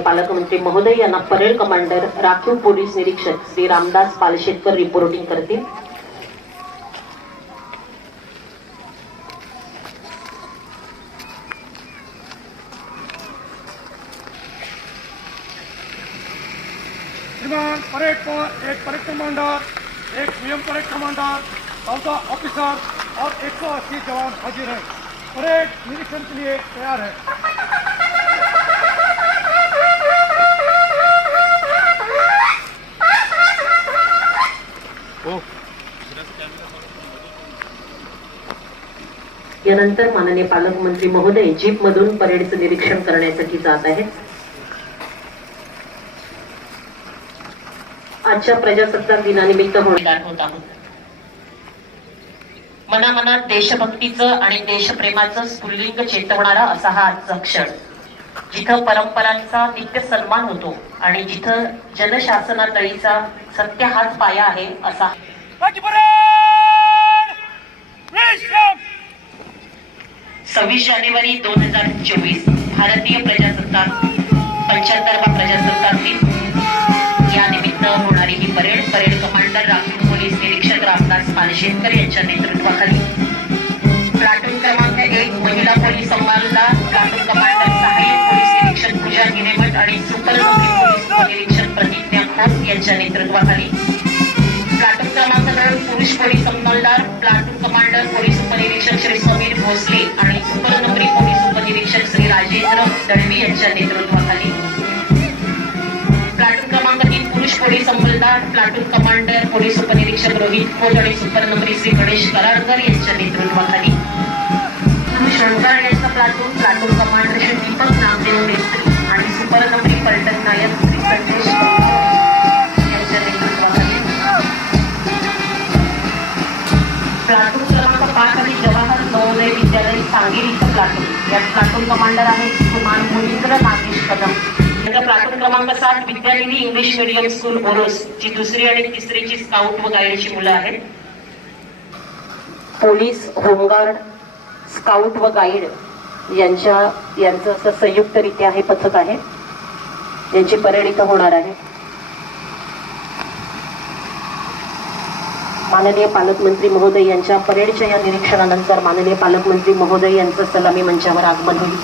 पालकमंत्री महोदय यांना परेड कमांडर, राखीव पोलीस निरीक्षक श्री रामदास पालशेतकर रिपोर्टिंग पर एक परेड कमांडर, एक स्वयं परेड कमांडर चौदह ऑफिसर और 180 जवान हाजिर हैं। परेड निरीक्षण के लिए तैयार है। यानंतर माननीय पालकमंत्री महोदय जीप मधून परेडचं निरीक्षण करण्यासाठी जात आहेत. आजच्या प्रजासत्ताक दिनानिमित्त होणार होत आहोत. मनामनात देशभक्तीचं आणि देशप्रेमाचं स्फुल्लिंग चेतवणारा असा हा आजचा क्षण. जिथं परंपरांचा नित्य सन्मान होतो आणि जिथं जनशासनातळीचा सत्य हाच पाया आहे असा सव्वीस जानेवारी दोन हजार चोवीस भारतीय प्रजासत्ताक पंच्याहत्तरवा प्रजासत्ताक दिन. या निमित्त होणारी ही परेड परेड कमांडर राखीव पोलीस निरीक्षक रामदास पानशेतकर यांच्या नेतृत्वाखाली. प्लाटून क्रमांक एक महिला पोलीस अंबालदार प्लाटून कमांडर सहाय्यक पोलीस निरीक्षक पूजा हिरेमठ आणि सुपर पोलीस निरीक्षक प्रतिज्ञा खोत यांच्या नेतृत्वाखाली. प्लाटून क्रमांक दोन पुरुष पोलीस अंमलदार प्लाटून कमांडर पोलीस उपनिरीक्षक श्री समीर भोसले आणि सुपरनगरी पोलीस उपनिरीक्षक श्री राजेंद्र दळवी यांच्या नेतृत्वाखाली. प्लाटून क्रमांक तीन पुरुष पोलीस अंमलदार प्लाटून कमांडर पोलीस उपनिरीक्षक रोहित खोत आणि सुपरनगरी श्री गणेश कराडकर यांच्या नेतृत्वाखाली. शंकर यांचा platoon platoon commander Shri Deepak Namdev Mestri आणि सुपरनगरी पलटन नायक श्री संदेश कमांडर आहेत कुमार मुनिंद्र नागेश कदम. प्लाटून क्रमांक सात Vidyanidhi English medium school Oros जी दुसरी आणि तिसरीची स्काउट व गाईडची मुलं आहेत. पोलीस होमगार्ड स्काउट व गाईड यांच्या यांचं असं संयुक्तरित्या हे पथक आहे. यांची परेड इथं होणार आहे. माननीय पालकमंत्री महोदय यांच्या परेडच्या या निरीक्षणानंतर माननीय पालकमंत्री महोदय यांचं सलामी मंचावर आगमन होईल.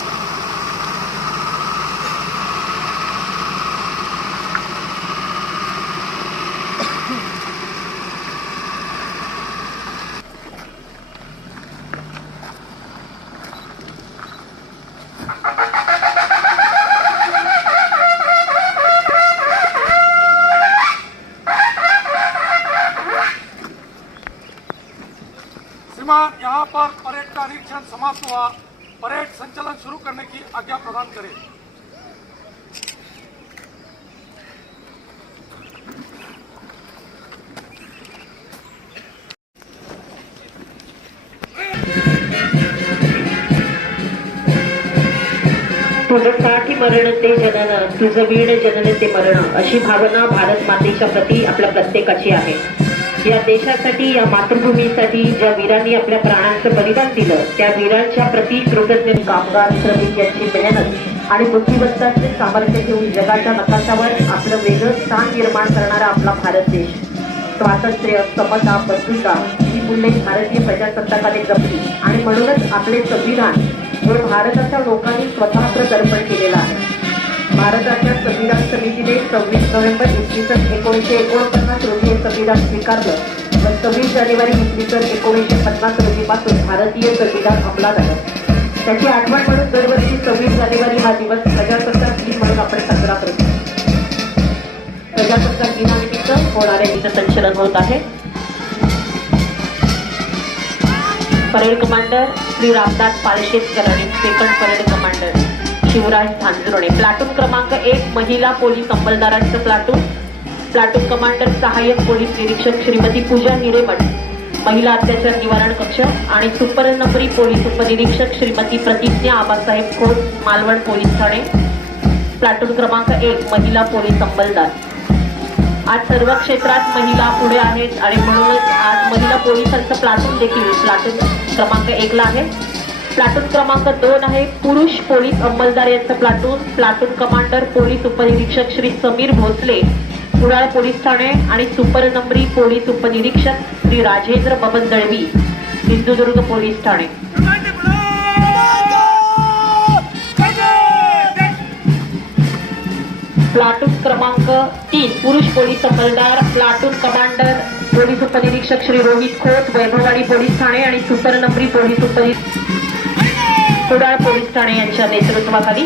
तुझसाठी मरण ते जनन तुझं वीण जनन ते मरण अशी भावना भारत मातेच्या प्रती आपल्या प्रत्येकाची आहे. या देशासाठी या मातृभूमीसाठी ज्या वीरांनी आपल्या प्राणांचं बलिदान दिलं त्या वीरांच्या प्रती कृतज्ञ कामगार श्रमिक यांची मेहनत आणि बुद्धिमत्ताचे सामर्थ्य घेऊन जगाच्या नकाशावर आपलं वेगळं स्थान निर्माण करणारा आपला भारत देश. स्वातंत्र्य समता बंधुता ही मूल्ये भारतीय प्रजासत्ताकाने जपली आणि म्हणूनच आपले संविधान हे भारताच्या लोकांनी स्वतंत्र दर्पण केलेलं आहे. भारताच्या संविधान समितीने सव्वीस नोव्हेंबर इसवी सन एकोणीसशे एकोणपन्नास रोजी हे संविधान स्वीकारलं. व सव्वीस जानेवारी इसवी सन एकोणीसशे पन्नास रोजीपासून भारतीय संविधान अंमलात आलं. त्याची आठवण म्हणून दरवर्षी सव्वीस जानेवारी हा दिवस प्रजासत्ताक दिन म्हणून आपण साजरा करतो. प्रजासत्ताक दिनानिमित्त होणारे गीत संचलन होत आहे. Parade commander Shri Ramdas Palshetkar second parade commander Shivraj Zanjurne platoon क्रमांक एक महिला पोलीस अंमलदारांचं प्लाटून. प्लाटून कमांडर सहाय्यक पोलीस निरीक्षक श्रीमती पूजा हिरेमठ महिला अत्याचार निवारण कक्ष आणि सुपर नंबरी पोलीस उपनिरीक्षक श्रीमती प्रतिज्ञा आबासाहेब खोत मालवण पोलीस ठाणे. प्लाटून क्रमांक एक महिला पोलीस अंमलदार. आज सर्व क्षेत्रात महिला पुढे आहेत आणि म्हणूनच आज महिला पोलिसांचं प्लाटून देखील प्लाटून क्रमांक एकला आहे. प्लाटून क्रमांक दोन आहे पुरुष पोलीस अंमलदार यांचं प्लाटून. प्लाटून कमांडर पोलीस उपनिरीक्षक श्री समीर भोसले कुडाळ पोलीस ठाणे आणि सुपरनंबरी पोलीस उपनिरीक्षक श्री राजेंद्र बबन दळवी सिंधुदुर्ग पोलीस ठाणे. प्लाटून क्रमांक तीन पुरुष पोलीस अंमलदार प्लाटून कमांडर पोलीस उपनिरीक्षक श्री रोहित खोत वैभववाडी पोलीस ठाणे आणि सुपर नंबरी पोलीस उपनिरीक्षक कुडाळ पोलीस ठाणे यांच्या नेतृत्वाखाली.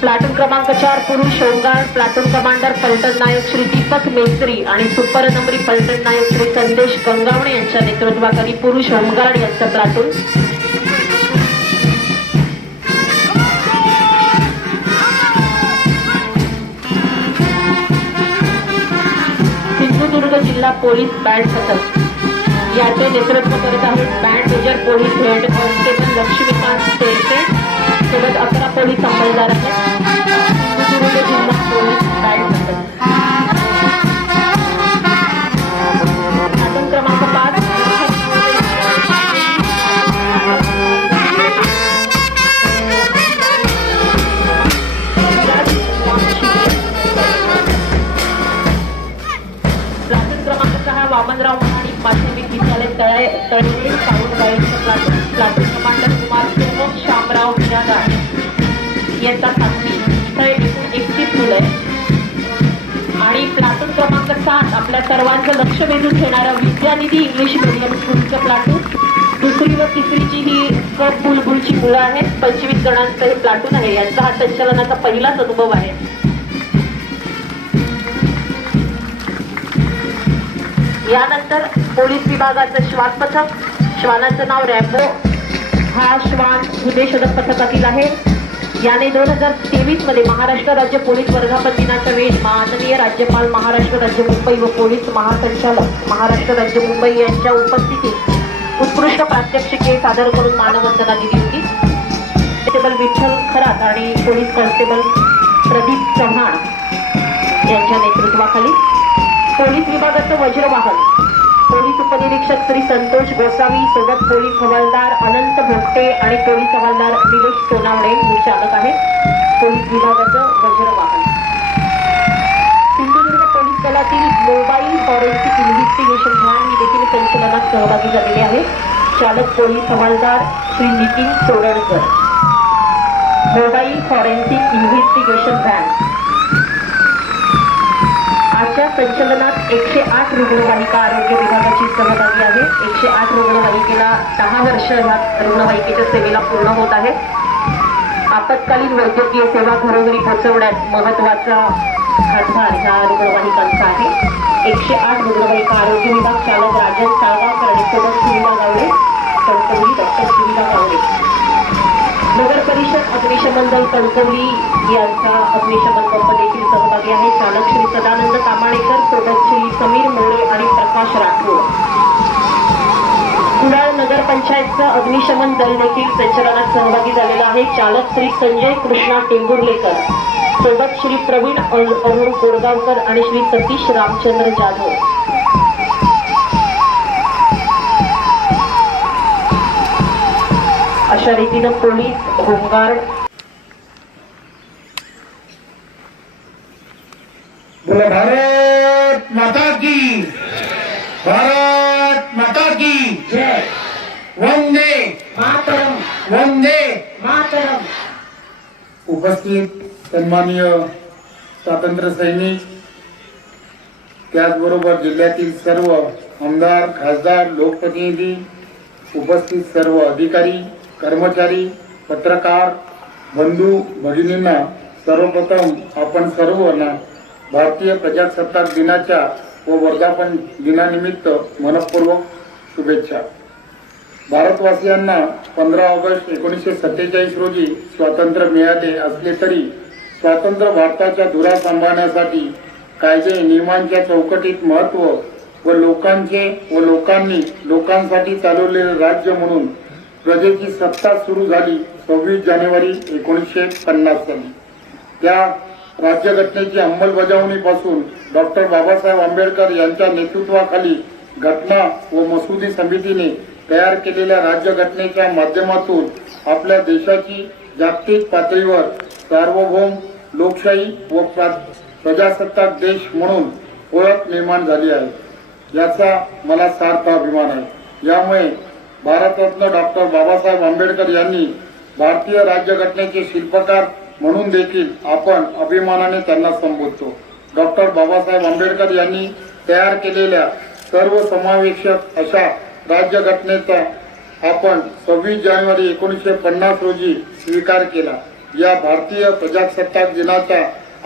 प्लाटून क्रमांक चार पुरुष होमगार्ड प्लाटून कमांडर पलटण नायक श्री दीपक मेस्त्री आणि सुपर नंबरी पलटण नायक श्री संदेश गंगावणे यांच्या नेतृत्वाखाली पुरुष होमगार्ड यांचं प्लाटून. जिल्हा पोलीस बँड पथक याचे नेतृत्व करत आहेत band major police head constable Laxmikant Terse सोबत अकरा पोलीस अंमलदार आहेत सिंधुदुर्ग जिल्हा पोलीस बँड पथक लक्ष वेधून घेणारं विद्यानिधी इंग्लिश मिडियम स्कूलचं प्लाटून दुसरी व तिसरीची ही कप बुलबुलची मुलं आहेत. पंचवीस जणांचं हे प्लाटून आहे. यांचा हा संचलनाचा पहिलाच अनुभव आहे. यानंतर पोलीस विभागाचं श्वान पथक. श्वानाचं नाव रॅम्बो. हा श्वान हुदेशोधक पथकातील आहे. याने दोन हजार तेवीसमध्ये महाराष्ट्र राज्य पोलीस वर्धापन दिनाच्या वेळी माननीय राज्यपाल महाराष्ट्र राज्य मुंबई व पोलीस महासंचालक महाराष्ट्र राज्य मुंबई यांच्या उपस्थितीत उत्कृष्ट प्रात्यक्षिके सादर करून मानवंदना दिली होती. कॉन्स्टेबल विठ्ठल खरात आणि पोलीस कॉन्स्टेबल प्रदीप चव्हाण यांच्या नेतृत्वाखाली पोलीस विभागाचं वज्रवाहन उपनिरीक्षक श्री संतोष गोसावी सोबत पोलीस हवालदार अनंत भोगटे आणि पोलीस हवालदार निलेश सोनावणे हे चालक आहेत. पोलीस विभागाचं वज्रवाहन सिंधुदुर्ग पोलीस दलातील मोबाईल फॉरेन्सिक इन्व्हेस्टिगेशन व्हॅन ही देखील संचलनात सहभागी झालेले आहे चालक पोलीस हवालदार Shri Nitin Sodankar mobile forensic investigation van. संचलनात एकशे आठ रुग्णवाहिका आरोग्य विभागाची सहभागी आहे. एकशे आठ रुग्णवाहिकेला दहा वर्ष ह्या रुग्णवाहिकेच्या सेवेला पूर्ण होत आहे. आपत्कालीन वैद्यकीय सेवा घरोघरी पोहोचवण्यात महत्त्वाचा हातभार ह्या रुग्णवाहिकांचा आहे. एकशे आठ रुग्णवाहिका आरोग्य विभाग चालक राजन साळगावकर आणि सोबत सुविधा गावडे कणकवली डॉक्टर सुविधा गावडे. नगर परिषद अग्निशमन दल कणकवली यांचा अग्निशमन पंप देखील सहभागी आहे. चालक श्री सदानंद कामाणेकर सोबत श्री समीर मोरे आणि प्रकाश राठोड. कुडाळ नगरपंचायतचं अग्निशमन दल देखील संचलनात सहभागी झालेलं आहे. चालक श्री संजय कृष्णा टेंभुर्लेकर सोबत श्री प्रवीण अरुण अरुण कोरगावकर आणि श्री सतीश रामचंद्र जाधव. अशा रीतीनं पोलीस होमगार्ड भारत माता की भारत माता की वंदे मातरम. वंदे. मातरम. उपस्थित सन्माननीय स्वातंत्र्य सैनिक त्याचबरोबर जिल्ह्यातील सर्व आमदार खासदार लोकप्रतिनिधी उपस्थित सर्व अधिकारी कर्मचारी पत्रकार बंधू भगिनींना सर्वप्रथम आपण सर्वांना भारतीय प्रजासत्ताक दिनाच्या व वर्धापन दिनानिमित्त मनपूर्वक शुभेच्छा. भारतवासियांना पंधरा ऑगस्ट एकोणीसशे सत्तेचाळीस रोजी स्वातंत्र्य मिळाले असले तरी स्वातंत्र्य भारताच्या धुरा सांभाळण्यासाठी कायदे नियमांच्या चौकटीत महत्त्व व लोकांचे व लोकांनी लोकांसाठी चालवलेले राज्य म्हणून प्रजेची सत्ता सुरू झाली सव्वीस जानेवारी एकोणीसशे पन्नास साली. त्या राज्यघटनेची अंमलबजावणीपासून डॉक्टर बाबासाहेब आंबेडकर यांच्या नेतृत्वाखाली घटना व मसुदी समितीने तयार केलेल्या राज्यघटनेच्या माध्यमातून आपल्या देशाची जागतिक पातळीवर सार्वभौम लोकशाही व प्रा- प्रजासत्ताक देश म्हणून ओळख निर्माण झाली आहे. याचा मला सार्थ अभिमान आहे. यामुळे भारतरत्न डॉक्टर बाबासाहेब आंबेडकर यांनी भारतीय राज्यघटनेचे शिल्पकार म्हणून देखील आपण अभिमानाने त्यांना संबोधतो. डॉक्टर बाबासाहेब आंबेडकर यांनी तयार केलेल्या सर्व समावेशक अशा राज्यघटनेचा आपण सव्वीस जानेवारी एकोणीसशे पन्नास रोजी स्वीकार केला. या भारतीय प्रजासत्ताक दिनाचा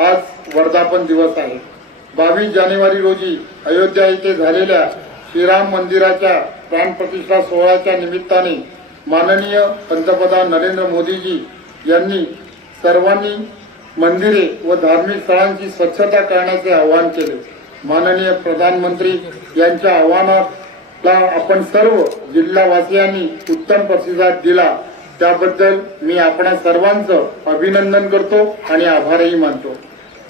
आज वर्धापन दिवस आहे. बावीस जानेवारी रोजी अयोध्या येथे झालेल्या श्रीराम मंदिराच्या प्राणप्रतिष्ठा सोहळ्याच्या निमित्ताने माननीय पंतप्रधान नरेंद्र मोदीजी यांनी सर्वांनी मंदिरे व धार्मिक स्थळांची स्वच्छता करण्याचे आवाहन केले. माननीय प्रधानमंत्री यांच्या आव्हानाला आपण सर्व जिल्हावासियांनी उत्तम प्रतिसाद दिला. त्याबद्दल मी आपणा सर्वांचं अभिनंदन करतो आणि आभारही मानतो.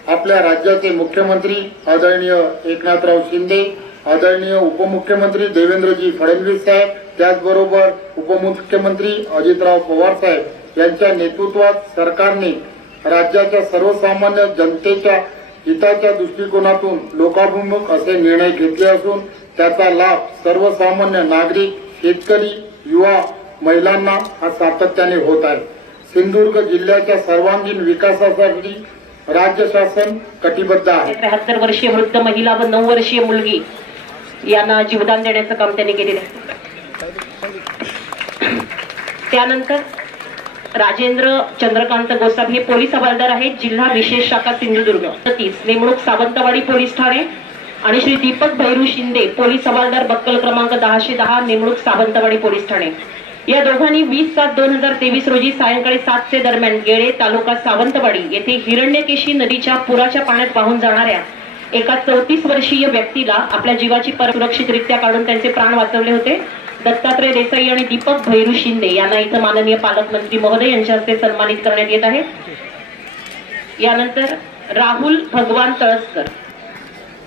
आपल्या राज्याचे मुख्यमंत्री आदरणीय एकनाथराव शिंदे आदरणीय उपमुख्यमंत्री देवेंद्रजी फडणवीस साहेब त्याचबरोबर उपमुख्यमंत्री अजितराव पवार साहेब यांच्या नेतृत्वात सरकारने राज्याच्या सर्वसामान्य जनतेच्या हिताच्या दृष्टिकोनातून लोकाभिमुख असे निर्णय घेतले असून त्याचा लाभ सर्वसामान्य नागरिक शेतकरी युवा महिलांना हा सातत्याने होत आहे. सिंधुदुर्ग जिल्ह्याच्या सर्वांगीण विकासासाठी राज्य शासन कटिबद्ध आहे. त्र्याहत्तर वर्षीय वृद्ध महिला व नऊ वर्षीय मुलगी यांना जीवदान देण्याचं काम त्यांनी केलेलं आहे. त्यानंतर राजेंद्र चंद्रकांत गोसाब हे पोलीस हवालदार आहेत जिल्हा विशेष शाखा सिंधुदुर्ग. तीस नेमणूक सावंतवाडी पोलीस ठाणे आणि श्री दीपक भैरू शिंदे पोलीस हवालदार बक्कल क्रमांक दहाशे दहा नेमणूक सावंतवाडी पोलीस ठाणे. या दोघांनी वीस सात दोन हजार तेवीस रोजी सायंकाळी सातचे दरम्यान गेळे तालुका सावंतवाडी येथे हिरण्यकेशी नदीच्या पुराच्या पाण्यात वाहून जाणाऱ्या एका चौतीस वर्षीय व्यक्तीला आपल्या जीवाची सुरक्षितरित्या काढून त्यांचे प्राण वाचवले होते. दत्तात्रय देसाई आणि दीपक भैरू शिंदे यांना इथं माननीय पालकमंत्री महोदय यांच्या हस्ते सन्मानित करण्यात येत आहे. यानंतर राहुल भगवान तळसकर.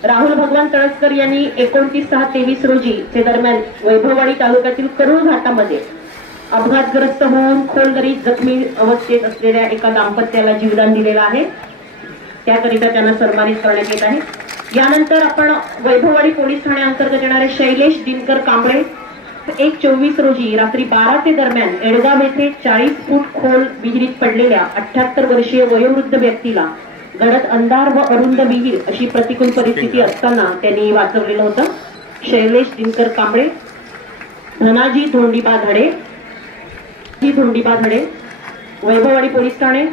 राहुल भगवान तळसकर यांनी एकोणतीस सहा तेवीस रोजी चे दरम्यान वैभववाडी तालुक्यातील करुळ घाटामध्ये अपघातग्रस्त होऊन खोलदरीत जखमी अवस्थेत असलेल्या एका दाम्पत्याला जीवदान दिलेलं आहे. त्याकरिता त्यांना सन्मानित करण्यात येत आहे. यानंतर आपण वैभववाडी पोलीस ठाण्याअंतर्गत येणारे शैलेश दिनकर कांबळे एक चोवीस रोजी रात्री बारा ते दरम्यान एडगाव येथे चाळीस फूट खोल विहिरीत पडलेल्या अठ्याहत्तर वर्षीय वयोवृद्ध व्यक्तीला गडद अंधार व अरुंद विहीर अशी प्रतिकूल परिस्थिती असताना त्यांनी वाचवलेलं होतं. शैलेश दिनकर कांबळे धनाजी धोंडीबा धडे ही धोंडीबा धडे वैभववाडी पोलीस ठाणे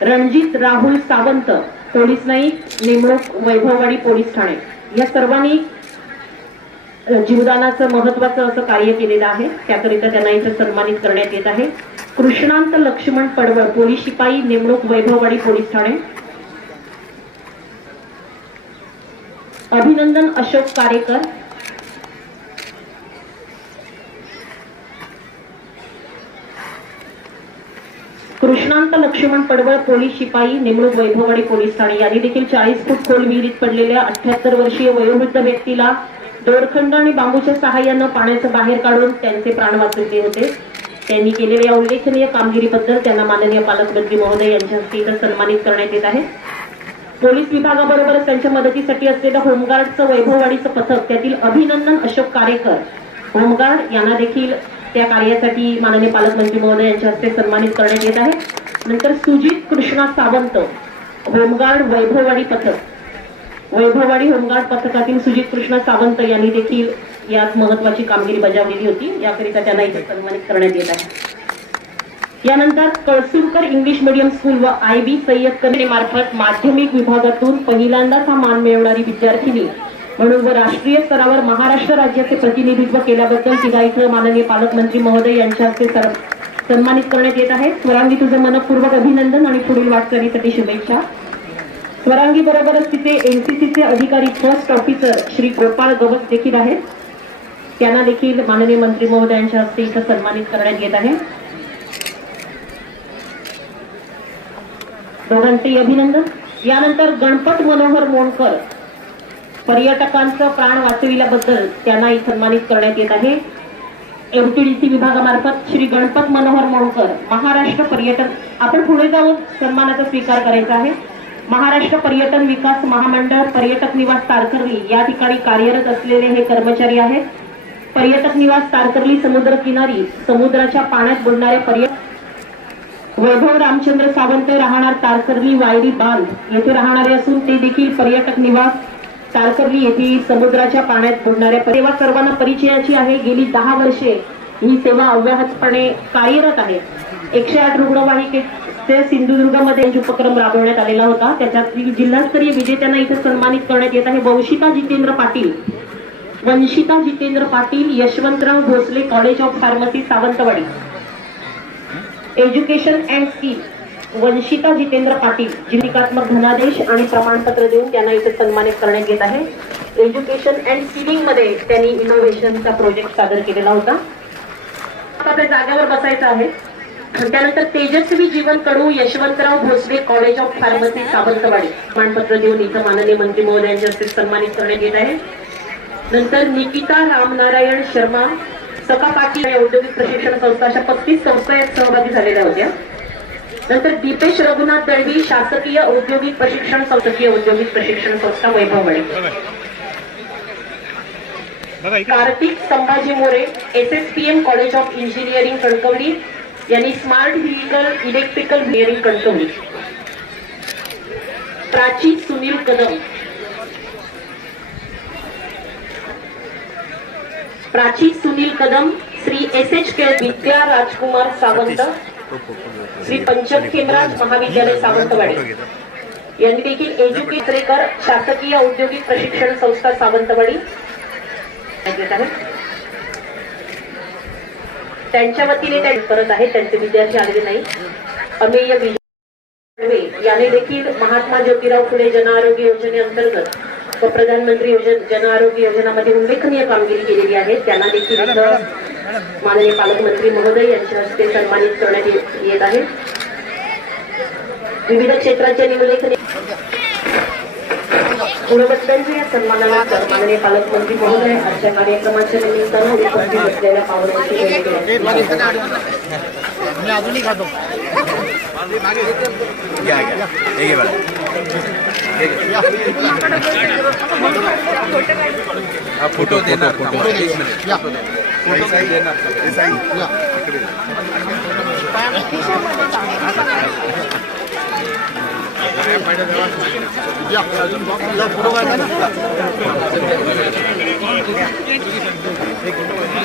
रणजित राहुल सावंत पोलीस नाईक नेमणूक वैभववाडी पोलीस ठाणे. या सर्वांनी जीवदानाचं महत्वाचं असं कार्य केलेलं आहे. त्याकरिता त्यांना इथे सन्मानित करण्यात येत आहे. कृष्णांत लक्ष्मण पडवळ पोलीस शिपाई नेमणूक वैभववाडी पोलीस ठाणे. अभिनंदन अशोक कारेकर. कृष्णांत लक्ष्मण पडवळ पोलीस शिपाई नेमणूक वैभववाडी पोलीस ठाणे. यांनी देखील चाळीस फूट खोल विहिरीत पडलेल्या अठ्याहत्तर वर्षीय वयोवृद्ध व्यक्तीला दोरखंड आणि बांबूच्या सहाय्यानं पाण्याचं बाहेर काढून त्यांचे प्राण वाचवले होते. त्यांनी केलेल्या या उल्लेखनीय कामगिरीबद्दल त्यांना माननीय पालकमंत्री महोदय यांच्या हस्ते इथं सन्मानित करण्यात येत आहे. पोलीस विभागाबरोबरच त्यांच्या मदतीसाठी असलेलं होमगार्डचं वैभववाडीचं पथक त्यातील अभिनंदन अशोक कारेकर होमगार्ड यांना देखील त्या कार्यासाठी माननीय पालकमंत्री महोदय यांच्या हस्ते सन्मानित करण्यात येत आहे. नंतर सुजित कृष्णा सावंत होमगार्ड वैभववाडी पथक. वैभववाडी होमगार्ड पथकातील सुजित कृष्णा सावंत यांनी देखील यात महत्वाची कामगिरी बजावलेली होती. याकरिता त्यांना इथे सन्मानित करण्यात येत आहे. यानंतर कळसुरकर इंग्लिश मीडियम स्कूल व आय बी सय्यद कन्या मार्फत माध्यमिक विभागातून पहिल्यांदाच हा मान मिळवणारी विद्यार्थिनी म्हणून व राष्ट्रीय स्तरावर महाराष्ट्र राज्याचे प्रतिनिधित्व केल्याबद्दल तिला इथं माननीय पालकमंत्री महोदय यांच्या हस्ते सन्मानित करण्यात येत आहे. स्वरांगी तुझं मनपूर्वक अभिनंदन आणि पुढील वाटचालीसाठी शुभेच्छा. स्वरांगी बरोबरच तिथे एनसीसीचे अधिकारी फर्स्ट ऑफिसर श्री गोपाळ गवस देखील आहेत. त्यांना देखील माननीय मंत्री महोदयांच्या हस्ते इथं सन्मानित करण्यात येत आहे. दोघांचेही अभिनंदन. यानंतर गणपत मनोहर मोणकर पर्यटकांचं प्राण वाचविल्याबद्दल त्यांनाही सन्मानित करण्यात येत आहे. एमटीडीसी विभागामार्फत श्री गणपत मनोहर मोळकर महाराष्ट्र पर्यटन आपण पुढे जाऊन सन्मानाचा स्वीकार करायचा आहे. महाराष्ट्र पर्यटन विकास महामंडळ पर्यटक निवास तारकर्ली या ठिकाणी कार्यरत असलेले हे कर्मचारी आहेत. पर्यटक निवास तारकर्ली समुद्र किनारी समुद्राच्या पाण्यात बुडणारे पर्यटक वैभव रामचंद्र सावंत राहणार तारकर्ली वायरी बांध येथे राहणारे असून ते देखील पर्यटक निवास तारकर्ली येथे समुद्राच्या पाण्यात बुडणाऱ्या सेवा सर्वांना परिचयाची आहे गेली दहा वर्षे ही सेवा अव्याहतपणे कार्यरत आहे. एकशे आठ रुग्णवाहिकेचे सिंधुदुर्गमध्ये उपक्रम राबवण्यात आलेला होता. त्याच्यात जिल्हास्तरीय विजेत्यांना इथे सन्मानित करण्यात येत आहे. Vanshita Jitendra Patil. Vanshita Jitendra Patil Yashwantrao Bhosale college of pharmacy Sawantwadi. Education and skill Vanshita Jitendra Patil जीविकात्मक धनादेश आणि प्रमाणपत्र देऊन त्यांना इथे सन्मानित करण्यात येत आहे. एज्युकेशन अँड स्किलिंगमध्ये त्यांनी इनोव्हेशनचा प्रोजेक्ट सादर केलेला होता. आता त्या जागेवर बसायचं आहे. त्यानंतर Tejaswi Jeevan Kadu Yashwantrao Bhosale college of pharmacy Sawantwadi प्रमाणपत्र देऊन इथं माननीय मंत्री महोदयांच्या हस्ते सन्मानित करण्यात येत आहे. नंतर निकिता रामनारायण शर्मा सका पाटील औद्योगिक प्रशिक्षण संस्था अशा पस्तीस संस्था यात सहभागी झालेल्या होत्या. नंतर दीपेश रघुनाथ दळवी शासकीय औद्योगिक प्रशिक्षण शासकीय औद्योगिक प्रशिक्षण संस्था Vaibhavwadi. Kartik Sambhaji More S S P M college of engineering Kankavli. यांनी smart vehicle electrical engineering Kankavli. Prachi Sunil Kadam. Prachi Sunil Kadam Shri S H K Vidya Rajkumar Sawant. Shri Pancham Khemraj महाविद्यालय सावंतवाडी. यांनी देखील एज्युकेटरेकर शासकीय औद्योगिक प्रशिक्षण संस्था सावंतवाडी त्यांच्या वतीने त्या करत आहेत त्यांचे विद्यार्थी आलेले नाही अमेय विजय याने देखील महात्मा ज्योतिराव फुले जन आरोग्य योजनेअंतर्गत व प्रधानमंत्री योजना जन आरोग्य योजनामध्ये उल्लेखनीय कामगिरी केलेली आहे. त्यांना देखील माननीय पालकमंत्री महोदय यांच्या हस्ते सन्मानित करण्यात ये- येत आहे. विविध क्षेत्राच्या उल्लेखनीय गुणवत्तांच्या या सन्मानानंतर माननीय पालकमंत्री महोदय आजच्या कार्यक्रमाच्या निमित्तानं उपस्थित असलेल्या पाहुण्यांची हे हा फोटो देणार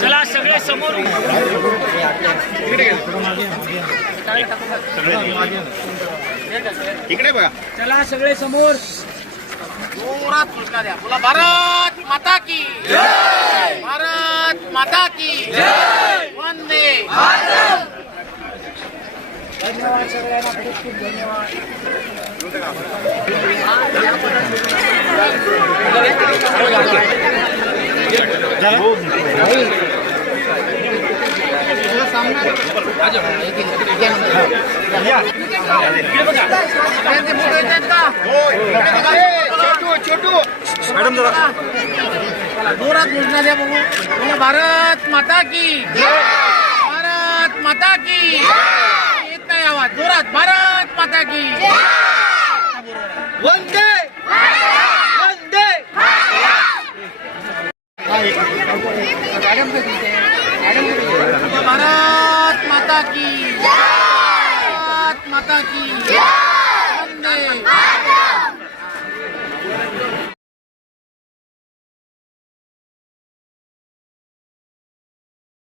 चला सगळे समोर. इकडे बघा चला सगळे समोर. जोरात फुलका द्या. बोला भारत माता की भारत माता की वंदे धन्यवाद सगळ्यांना खूप खूप मॅडम जरा जोरात घोषणा द्या बघू. भारत माता की भारत माता की येत नाही आवाज. जोरात भारत माता की वंदे. वंदे. भारत माता की भारत माता की